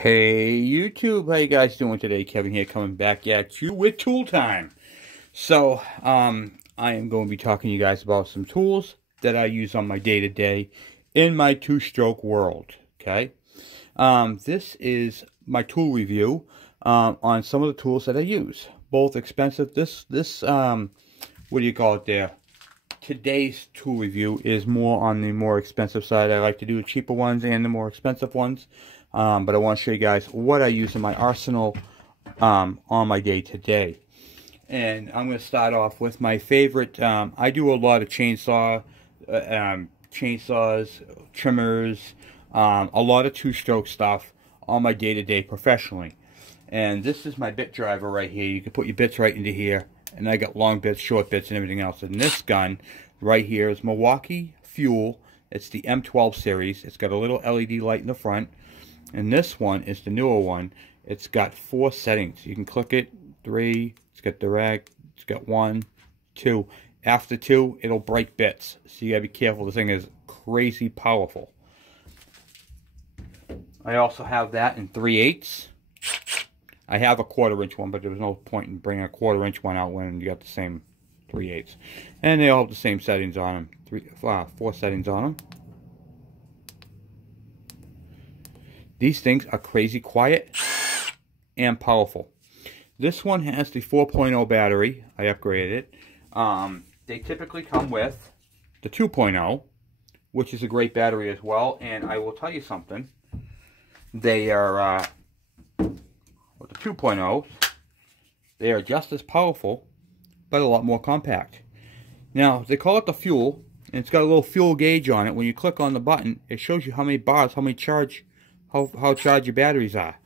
Hey YouTube, how you guys doing today? Kevin here, coming back at you with tool time. So, I am going to be talking to you guys about some tools that I use on my day-to-day in my two-stroke world, okay? This is my tool review on some of the tools that I use. Both expensive, what do you call it there? Today's tool review is more on the more expensive side. I like to do the cheaper ones and the more expensive ones. But I want to show you guys what I use in my arsenal on my day-to-day. And I'm going to start off with my favorite. I do a lot of chainsaws, trimmers, a lot of two-stroke stuff on my day-to-day professionally. And this is my bit driver right here. You can put your bits right into here. And I got long bits, short bits, and everything else. And this gun right here is Milwaukee Fuel. It's the M12 series. It's got a little LED light in the front. And this one is the newer one. It's got 4 settings. You can click it, 3, it's got direct, it's got 1, 2. After 2, it'll break bits. So you gotta be careful. This thing is crazy powerful. I also have that in 3/8. I have a 1/4 inch one, but there was no point in bringing a 1/4 inch one out when you got the same 3/8. And they all have the same settings on them. 4 settings on them. These things are crazy quiet and powerful. This one has the 4.0 battery. I upgraded it. They typically come with the 2.0, which is a great battery as well. And I will tell you something. They are, with the 2.0s, they are just as powerful, but a lot more compact. Now, they call it the fuel, and it's got a little fuel gauge on it. When you click on the button, it shows you how many bars, how charged your batteries are.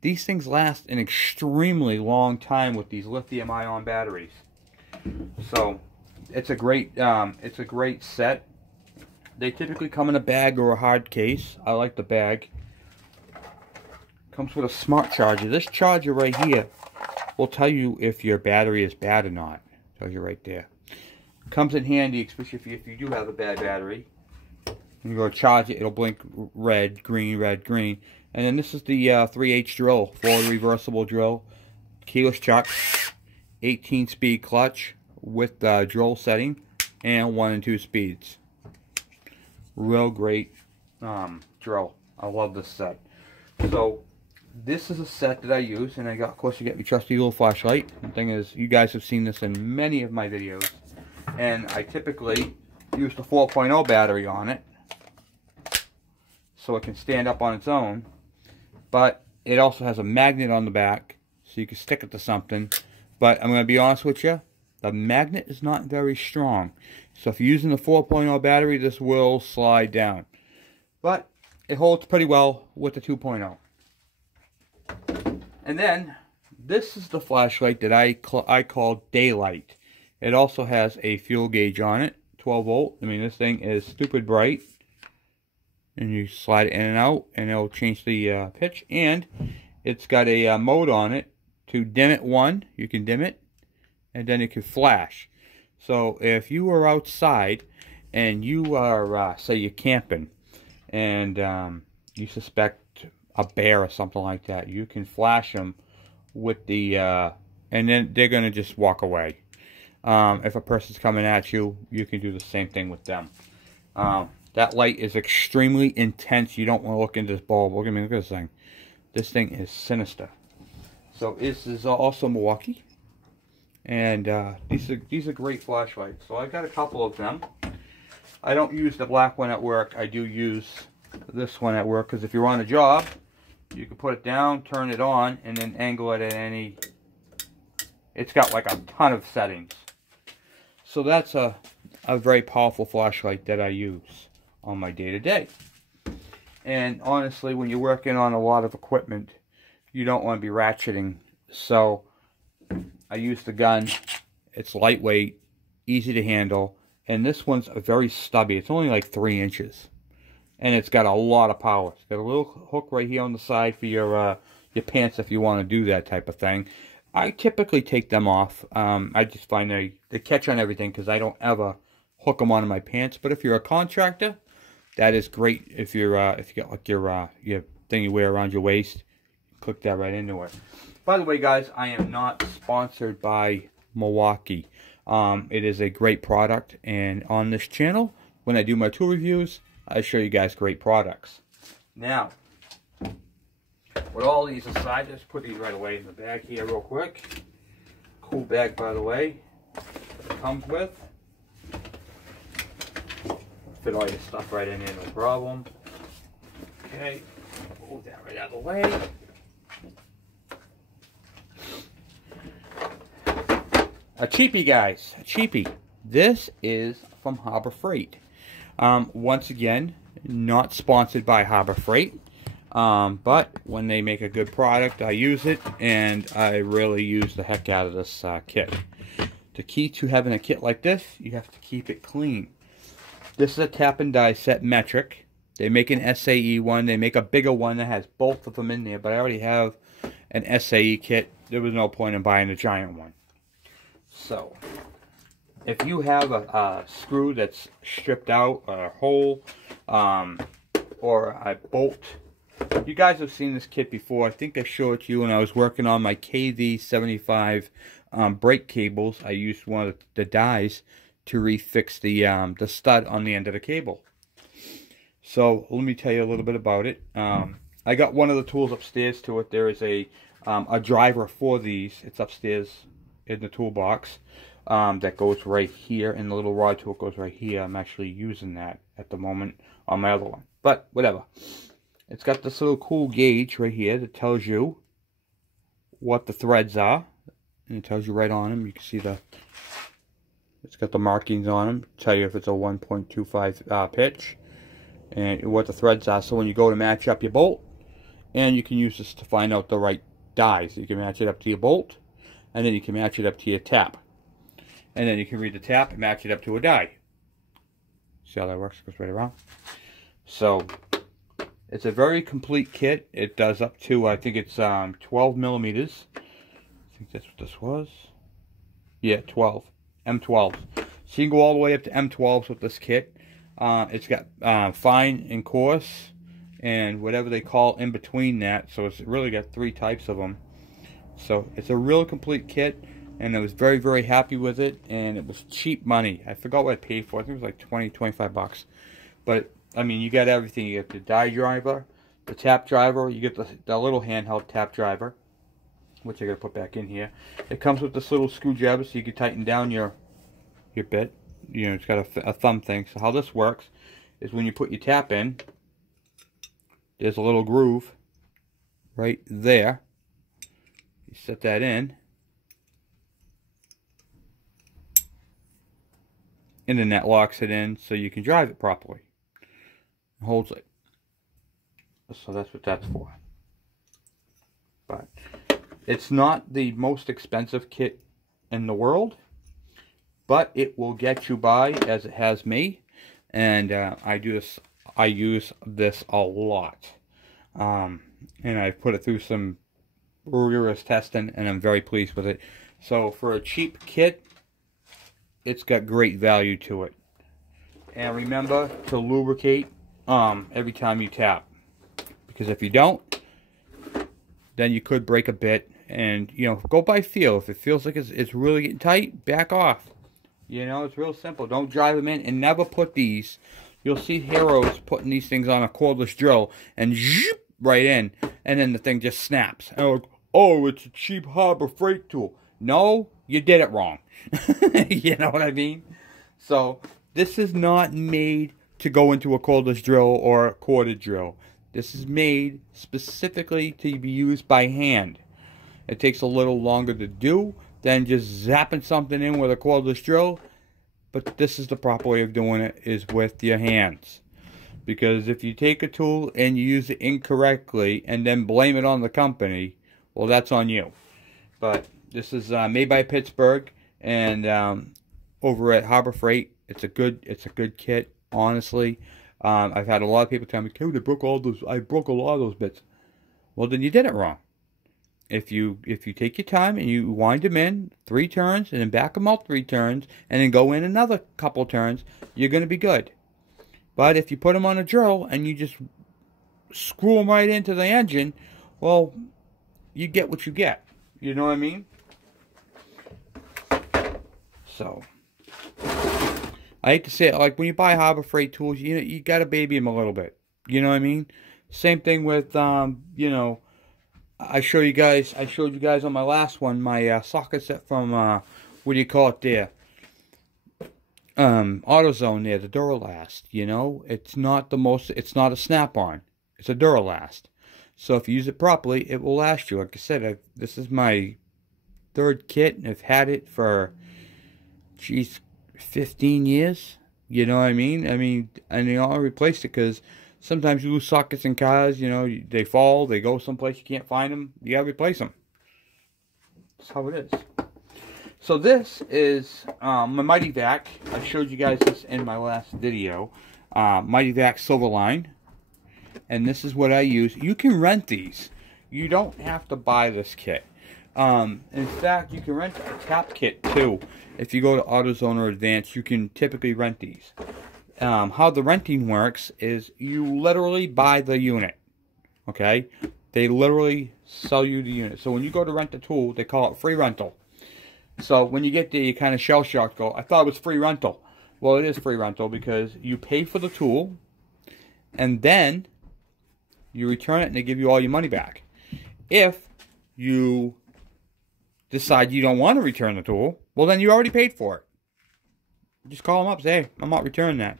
These things last an extremely long time with these lithium-ion batteries. So it's a great set. They typically come in a bag or a hard case. I like the bag. Comes with a smart charger. This charger right here will tell you if your battery is bad or not. Tells you right there. Comes in handy, especially if you do have a bad battery. When you go to charge it, it'll blink red, green, red, green. And then this is the 3/8 drill, forward reversible drill, keyless chuck, 18-speed clutch with drill setting, and 1 and 2 speeds. Real great drill. I love this set. So this is a set that I use, and of course you get your trusty little flashlight. The thing is, you guys have seen this in many of my videos, and I typically use the 4.0 battery on it, so it can stand up on its own. But it also has a magnet on the back, so you can stick it to something. But I'm going to be honest with you, the magnet is not very strong. So if you're using the 4.0 battery, this will slide down. But it holds pretty well with the 2.0. And then, this is the flashlight that I call Daylight. It also has a fuel gauge on it, 12 volt. I mean, this thing is stupid bright. And you slide it in and out, and it'll change the pitch. And it's got a mode on it to dim it 1. You can dim it, and then it can flash. So if you are outside and you are, say you're camping, and you suspect a bear or something like that, you can flash them with the, and then they're going to just walk away. If a person's coming at you, you can do the same thing with them. That light is extremely intense. You don't want to look into this bulb. Look at me, look at this thing. This thing is sinister. So this is also Milwaukee. And these are great flashlights. So I got a couple of them. I don't use the black one at work. I do use this one at work, because if you're on a job, you can put it down, turn it on, and then angle it at any... It's got like a ton of settings. So that's a very powerful flashlight that I use on my day-to-day. And honestly, when you're working on a lot of equipment, you don't want to be ratcheting. So I use the gun. It's lightweight, easy to handle, and this one's very stubby. It's only like 3 inches, and it's got a lot of power. It's got a little hook right here on the side for your pants if you want to do that type of thing. I typically take them off. I just find they catch on everything, because I don't ever hook them onto my pants. But if you're a contractor, That is great if you're if you got like your thing you wear around your waist. Click that right into it. By the way, guys, I am not sponsored by Milwaukee. It is a great product, and on this channel, when I do my tool reviews, I show you guys great products. Now, with all these aside, let's put these right away in the bag here real quick. Cool bag, by the way, it comes with. Fit all your stuff right in there, no problem. Okay, move that right out of the way. A cheapie, guys, a cheapie. This is from Harbor Freight. Once again, not sponsored by Harbor Freight, but when they make a good product, I use it, and I really use the heck out of this kit. The key to having a kit like this, you have to keep it clean. This is a tap and die set metric. They make an SAE one. They make a bigger one that has both of them in there, but I already have an SAE kit. There was no point in buying a giant one. So, if you have a screw that's stripped out, or a hole, or a bolt, you guys have seen this kit before. I think I showed it to you when I was working on my KV75 brake cables. I used one of the dies to refix the stud on the end of the cable. So, let me tell you a little bit about it. I got one of the tools upstairs to it. There is a driver for these. It's upstairs in the toolbox that goes right here, and the little rod tool goes right here. I'm actually using that at the moment on my other one, but whatever. It's got this little cool gauge right here that tells you what the threads are, and it tells you right on them. You can see it's got the markings on them, tell you if it's a 1.25 pitch and what the threads are. So when you go to match up your bolt, and you can use this to find out the right dies. You can match it up to your bolt, and then you can match it up to your tap. And then you can read the tap and match it up to a die. See how that works? Goes right around. So, it's a very complete kit. It does up to, I think it's 12 millimeters. I think that's what this was. Yeah, 12. M12s. So you can go all the way up to M12s with this kit. It's got fine and coarse, and whatever they call in between that. So it's really got 3 types of them. So it's a real complete kit, and I was very, very happy with it, and it was cheap money. I forgot what I paid for. I think it was like 20, 25 bucks. But, I mean, you got everything. You get the die driver, the tap driver, you get the little handheld tap driver, which I got to put back in here. It comes with this little screwdriver so you can tighten down your bit. You know, it's got a thumb thing. So how this works is when you put your tap in, there's a little groove right there. You set that in, and then that locks it in so you can drive it properly. It holds it. So that's what that's for. But it's not the most expensive kit in the world, but it will get you by, as it has me. And I use this a lot, and I put it through some rigorous testing, and I'm very pleased with it. So for a cheap kit, it's got great value to it. And remember to lubricate every time you tap, because if you don't, then you could break a bit. And you know, go by feel. If it feels like it's really getting tight, back off. You know, it's real simple. Don't drive them in, and never put these. You'll see heroes putting these things on a cordless drill and zip right in, and then the thing just snaps. And like, oh, it's a cheap Harbor Freight tool. No, you did it wrong. You know what I mean? So, this is not made to go into a cordless drill or a corded drill. This is made specifically to be used by hand. It takes a little longer to do than just zapping something in with a cordless drill. But this is the proper way of doing it, is with your hands. Because if you take a tool and you use it incorrectly and then blame it on the company, well, that's on you. But this is made by Pittsburgh, and over at Harbor Freight. It's a good kit, honestly. I've had a lot of people tell me, Kevin, I broke a lot of those bits. Well, then you did it wrong. If you take your time and you wind them in 3 turns and then back them out 3 turns and then go in another couple turns, you're going to be good. But if you put them on a drill and you just screw them right into the engine, well, you get what you get. You know what I mean? So, I hate to say it, like when you buy Harbor Freight tools, you gotta baby them a little bit. You know what I mean? Same thing with, you know, I showed you guys on my last one, my socket set from, what do you call it there? AutoZone there, the Duralast, you know? It's not a snap-on. It's a Duralast. So if you use it properly, it will last you. Like I said, this is my third kit, and I've had it for, geez, 15 years. You know what I mean? And I replaced it because sometimes you lose sockets in cars, you know, they fall, they go someplace, you can't find them, you gotta replace them. That's how it is. So this is my Mighty Vac. I showed you guys this in my last video. Mighty Vac Silverline. And this is what I use. You can rent these. You don't have to buy this kit. In fact, you can rent a tap kit too. If you go to AutoZone or Advance, you can typically rent these. How the renting works is you literally buy the unit. Okay? They literally sell you the unit. So when you go to rent a tool, they call it free rental. So when you get there, you kind of shell-shocked, go, I thought it was free rental. Well, it is free rental because you pay for the tool, and then you return it and they give you all your money back. If you decide you don't want to return the tool, well, then you already paid for it. Just call them up, say, hey, I'm not returning that.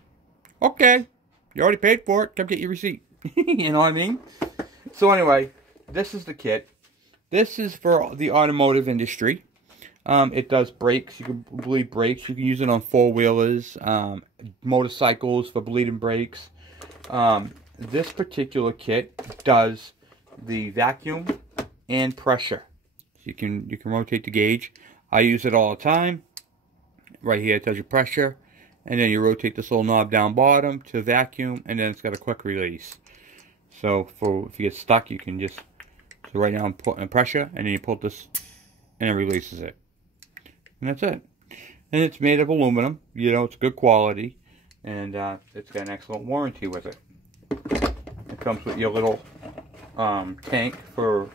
Okay, you already paid for it, come get your receipt. You know what I mean? So anyway, this is the kit. This is for the automotive industry. It does brakes. You can bleed brakes. You can use it on four-wheelers, motorcycles for bleeding brakes. This particular kit does the vacuum and pressure. You can rotate the gauge. I use it all the time. Right here it tells you pressure, and then you rotate this little knob down bottom to vacuum, and then it's got a quick release. So if you get stuck, you can just right now I'm putting pressure, and then you pull this, and it releases it. And that's it. And it's made of aluminum. You know, it's good quality. And it's got an excellent warranty with it. It comes with your little tank for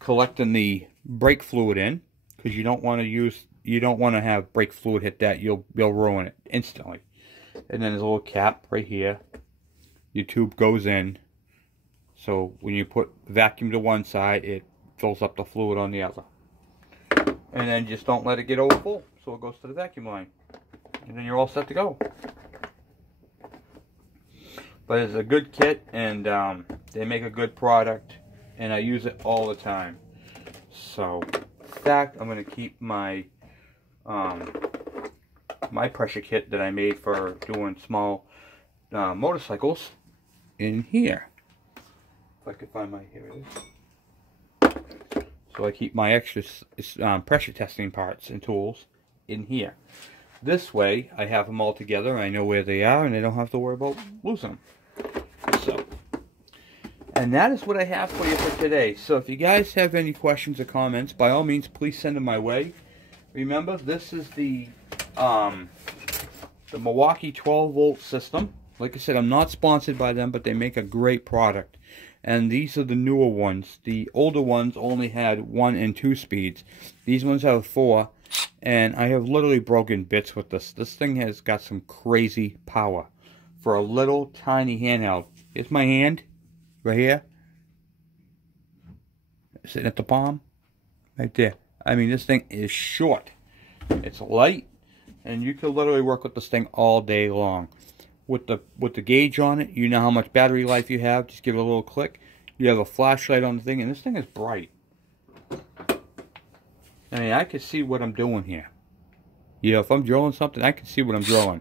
collecting the brake fluid in. Because you don't want to have brake fluid hit that. You'll ruin it instantly. And then there's a little cap right here. Your tube goes in. So when you put vacuum to one side, it fills up the fluid on the other. And then just don't let it get over full, so it goes to the vacuum line. And then you're all set to go. But it's a good kit, and they make a good product, and I use it all the time. So, in fact, I'm going to keep my my pressure kit that I made for doing small motorcycles in here. If I can find my, here it is. So I keep my extra pressure testing parts and tools in here. This way, I have them all together, I know where they are, and I don't have to worry about losing them. So, and that is what I have for you for today. So if you guys have any questions or comments, by all means, please send them my way. Remember, this is the Milwaukee 12-volt system. Like I said, I'm not sponsored by them, but they make a great product. And these are the newer ones. The older ones only had 1 and 2 speeds. These ones have 4. And I have literally broken bits with this. This thing has got some crazy power for a little tiny handheld. Here's my hand. Right here. Sitting at the palm. Right there. I mean, this thing is short. It's light. And you can literally work with this thing all day long. With the gauge on it, you know how much battery life you have. Just give it a little click. You have a flashlight on the thing, and this thing is bright. I mean, I can see what I'm doing here. You know, if I'm drilling something, I can see what I'm drilling.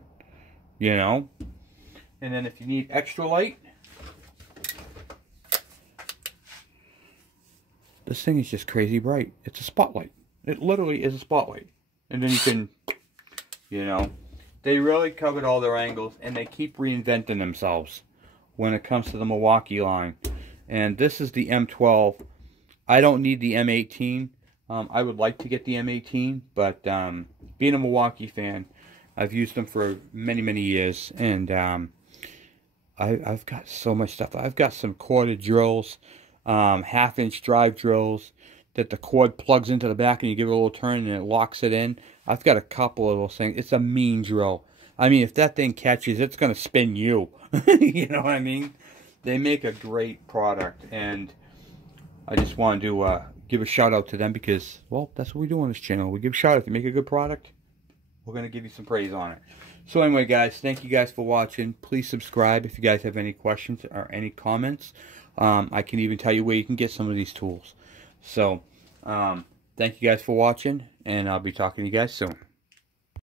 You know? And then if you need extra light, this thing is just crazy bright. It's a spotlight. It literally is a spotlight. And then you can, you know, they really covered all their angles, and they keep reinventing themselves when it comes to the Milwaukee line. And this is the M12. I don't need the M18. I would like to get the M18, but being a Milwaukee fan, I've used them for many, many years. And I've got so much stuff. I've got some corded drills, half-inch drive drills that the cord plugs into the back and you give it a little turn and it locks it in. I've got a couple of those things. It's a mean drill. I mean, if that thing catches, it's going to spin you. You know what I mean? They make a great product, and I just wanted to give a shout out to them because, well, that's what we do on this channel. We give a shout out. If you make a good product, we're going to give you some praise on it. So anyway, guys, thank you guys for watching. Please subscribe if you guys have any questions or any comments. I can even tell you where you can get some of these tools. So, thank you guys for watching, and I'll be talking to you guys soon.